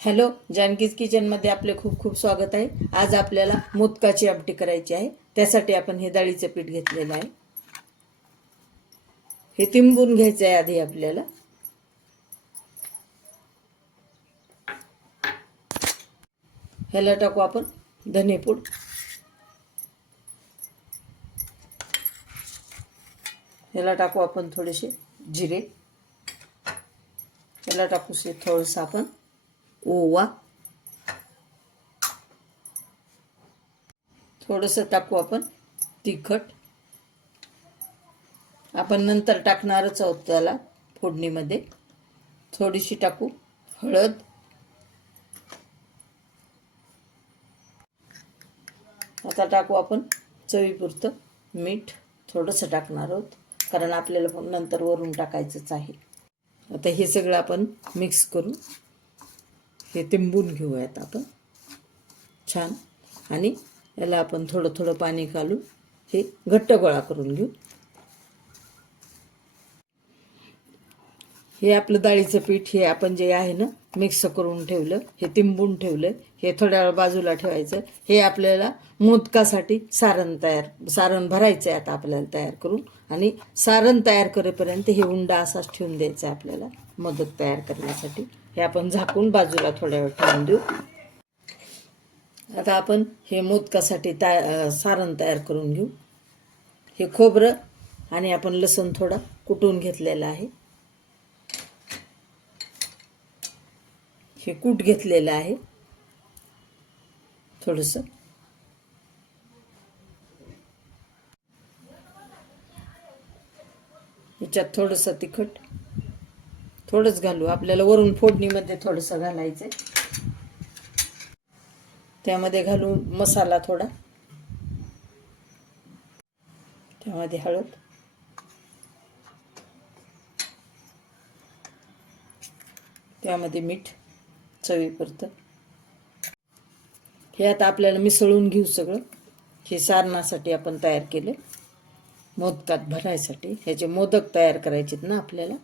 Hello जानकीज किचनमध्ये आपले खूप खूप स्वागत आहे. आज आपल्याला मोदकाची आमटी करायची आहे. त्यासाठी आपण हे डाळीचं पीठ घेतलेलं आहे. हे तिंबून घ्यायचं आहे आधी आपल्याला. ह्याला टाकू आपण धनेपूड ह्याला टाकू आपण थोडेसे जिरे. ह्याला टाकूसे थोडंसं आपण ओवा. थोडंसं टाकू आपण तिखट. आपण नंतर टाकणारच आहोत त्याला फोडणीमध्ये. थोडीशी टाकू हळद. आता टाकू आपण चवीपुरतं मीठ. थोडंसं टाकणार आहोत कारण आपल्याला नंतर वरून टाकायचंच आहे. आता हे सगळं आपण मिक्स करू हे तिंबून घेऊयात आपण. छान. आणि याला आपण थोडं थोडं पाणी घालून हे घट्ट गोळा करून घेऊ. हे आपलं डाळीचं पीठ हे आपण जे आहे ना मिक्स करून ठेवलं हे तिंबून ठेवलं हे थोड्या वेळ बाजूला ठेवायचं. हे आपल्याला मोदकासाठी सारण तयार सारण भरायचं आहे आता आपल्याला तयार करून. आणि सारण तयार करेपर्यंत हे उंडा असाच ठेवून द्यायचा आहे आपल्याला मोदक तयार करण्यासाठी. हे आपण झाकून बाजूला थोड्या वेळ ठेवून देऊ. आता आपण हे मोदकासाठी तया सारण तयार करून घेऊ. हे खोबरं आणि आपण लसूण थोडं कुटून घेतलेलं आहे. हे कूट घेतलेलं आहे. थोडंसं. ह्याच्यात थोडंसं तिखट. थोडंच घालू. आपल्याला वरून फोडणीमध्ये थोडंसं घालायचं आहे त्यामध्ये घालू मसाला थोडा. त्यामध्ये हळद. त्यामध्ये मीठ. चवीपुरतं. हे आता आपल्याला मिसळून घेऊ सगळं. हे सारणासाठी आपण तयार केले. मोदकात भरायसाठी. ह्याचे मोदक तयार करायचेत ना आपल्याला.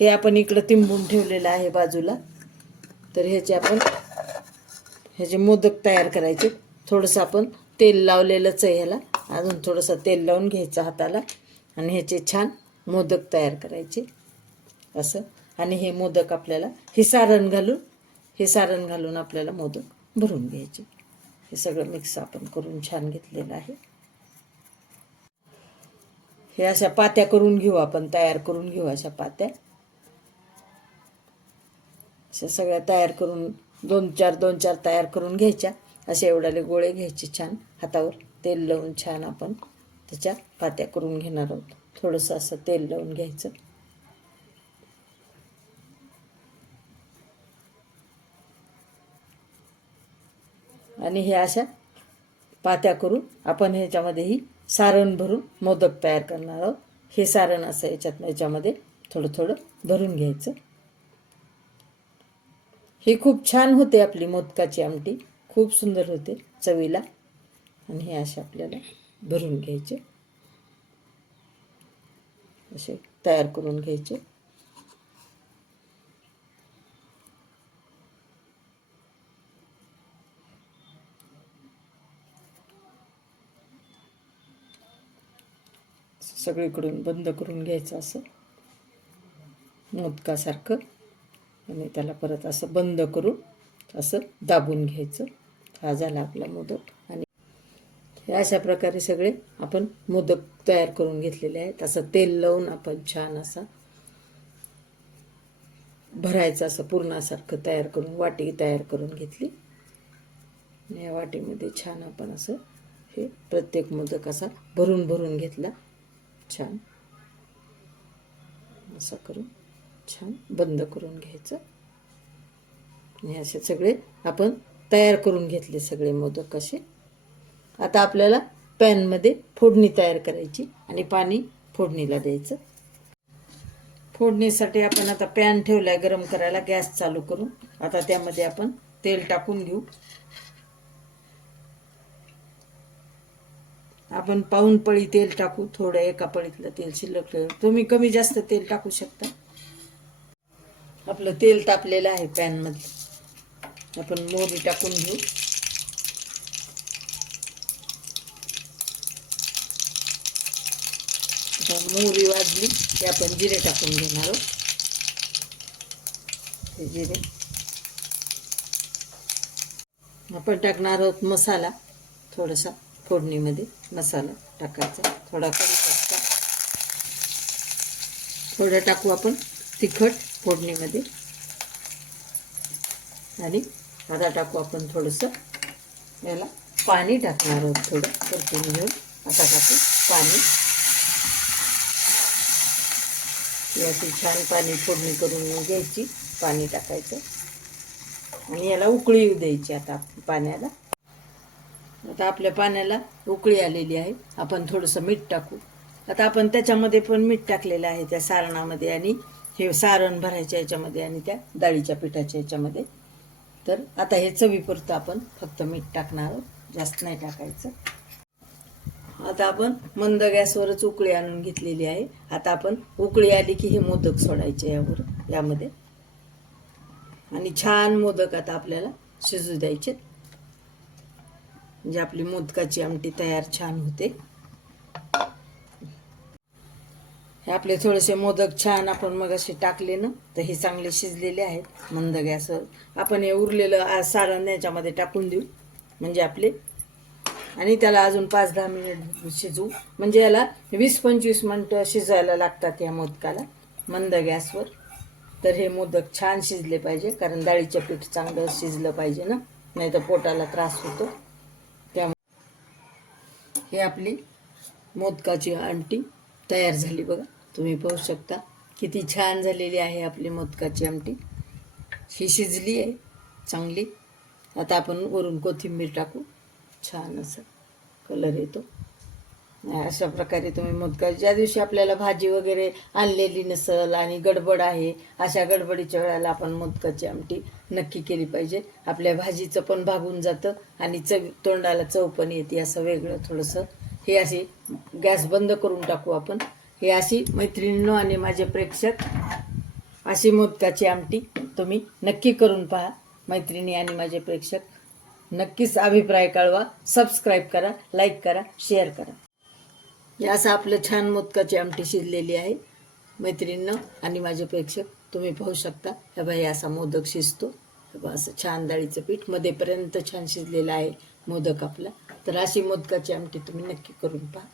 हे आपण इकडं तिंबून ठेवलेलं आहे बाजूला. तर ह्याचे आपण ह्याचे मोदक तयार करायचे थोडंसं आपण तेल लावलेलंच आहे ह्याला. अजून थोडंसं तेल लावून घ्यायचं हाताला. आणि ह्याचे छान मोदक तयार करायचे. असं. आणि हे मोदक आपल्याला हे सारण घालून हे सारण घालून आपल्याला मोदक भरून घ्यायचे. हे सगळं मिक्स आपण करून छान घेतलेलं आहे. हे अशा पात्या करून घेऊ आपण तयार करून घेऊ अशा पात्या. अशा सगळ्या तयार करून दोन चार दोन चार तयार करून घ्यायच्या. असे एवढ्याले गोळे घ्यायचे छान हातावर तेल लावून छान आपण त्याच्या पात्या करून घेणार आहोत. थोडंसं असं तेल लावून घ्यायचं. आणि हे अशा पात्या करून आपण ह्याच्यामध्येही सारण भरून मोदक तयार करणार आहोत. हे सारण असं याच्यात याच्यामध्ये थोडं थोडं भरून घ्यायचं. हे खूप छान होते आपली मोदकाची आमटी. खूप सुंदर होते चवीला. आणि हे असे आपल्याला भरून घ्यायचे. असे तयार करून घ्यायचे. सगळीकडून बंद करून घ्यायचं असं. मोदकासारखं. आणि त्याला परत असं बंद करून असं दाबून घ्यायचं. हा झाला आपला मोदक. आणि हे अशा प्रकारे सगळे आपण मोदक तयार करून घेतलेले आहेत. असं तेल लावून आपण छान असा भरायचं असं पूर्णासारखं तयार करून वाटी तयार करून घेतली. आणि या वाटीमध्ये छान आपण असं हे प्रत्येक मोदक असा भरून भरून घेतला. छान. असं करून छान बंद करून घ्यायचं. आणि असे सगळे आपण तयार करून घेतले सगळे मोदक असे. आता आपल्याला पॅनमध्ये फोडणी तयार करायची आणि पाणी फोडणीला द्यायचं. फोडणीसाठी आपण आता पॅन ठेवलाय गरम करायला गॅस चालू करून. आता त्यामध्ये आपण तेल टाकून घेऊ. आपण पाऊन पळी तेल टाकू थोडं एका पळीतलं तेल शिल्लक ठेवू तुम्ही कमी जास्त तेल टाकू शकता. आपलं तेल तापलेलं आहे पॅनमध्ये आपण मोहरी टाकून घेऊ. मोहरी वाजली की आपण जिरे टाकून घेणार आहोत. जिरे. आपण टाकणार आहोत मसाला थोडासा. फोडणीमध्ये मसाला टाकायचा. थोडा कढीपत्ता थोडं टाकू आपण तिखट फोडणीमध्ये. आणि आता टाकू आपण थोडंसं. याला पाणी टाकणार आहोत थोडं. परतून घेऊन आता टाकू पाणी. याची छान पाणी फोडणी करून घ्यायची. पाणी टाकायचं. आणि याला उकळी येऊ द्यायची आता पाण्याला. आता आपल्या पाण्याला उकळी आलेली आहे. आपण थोडंसं मीठ टाकू. आता आपण त्याच्यामध्ये पण मीठ टाकलेलं आहे त्या सारणामध्ये आणि हे सारण भरायच्या याच्यामध्ये आणि त्या डाळीच्या पिठाच्या याच्यामध्ये. तर आता हे चवीपुरतं आपण फक्त मीठ टाकणार आहोत. जास्त नाही टाकायचं. आता आपण मंद गॅसवरच उकळी आणून घेतलेली आहे. आता आपण उकळी आली की हे मोदक सोडायचे यावर यामध्ये. आणि छान मोदक आता आपल्याला शिजू द्यायचे म्हणजे आपली मोदकाची आमटी तयार छान होते. हे आपले थोडेसे मोदक छान आपण मग असे टाकले ना तर हे चांगले शिजलेले आहेत मंद गॅसवर. आपण हे उरलेलं सारण याच्यामध्ये टाकून देऊ म्हणजे आपले. आणि त्याला अजून पाच दहा मिनिट शिजवू. म्हणजे याला वीस पंचवीस मिनटं शिजायला लागतात या मोदकाला मंद गॅसवर. तर हे मोदक छान शिजले पाहिजे कारण डाळीचं पीठ चांगलं शिजलं पाहिजे ना नाही तर पोटाला त्रास होतो. हे आपली मोदकाची आमटी तयार झाली बघा. तुम्ही पाहू शकता. किती छान झालेली आहे आपली मोदकाची आमटी. ही शिजली आहे चांगली. आता आपण वरून कोथिंबीर टाकू. छान असं कलर येतो. अशा प्रकारे तुम्ही मोदका ज्या दिवशी आपल्याला भाजी वगैरे आणलेली नसल आणि गडबड आहे अशा गडबडीच्या वेळेला आपण मोदकाची आमटी नक्की केली पाहिजे. आपल्या भाजीचं पण भागून जातं आणि चव तोंडाला चव पण येते असं वेगळं थोडंसं. हे अशी गॅस बंद करून टाकू आपण. हे अशी मैत्रिणींनो आणि माझे प्रेक्षक अशी मोदकाची आमटी तुम्ही नक्की करून पहा. मैत्रिणी आणि माझे प्रेक्षक नक्कीच अभिप्राय कळवा. सबस्क्राईब करा लाईक करा शेअर करा. हे असं आपलं छान मोदकाची आमटी शिजलेली आहे. मैत्रिणीनं आणि माझे प्रेक्षक तुम्ही पाहू शकता. हे बाई असा मोदक शिजतो. असं छान डाळीचं पीठ मध्येपर्यंत छान शिजलेलं आहे मोदक आपला. तर अशी मोदकाची आमटी तुम्ही नक्की करून पहा.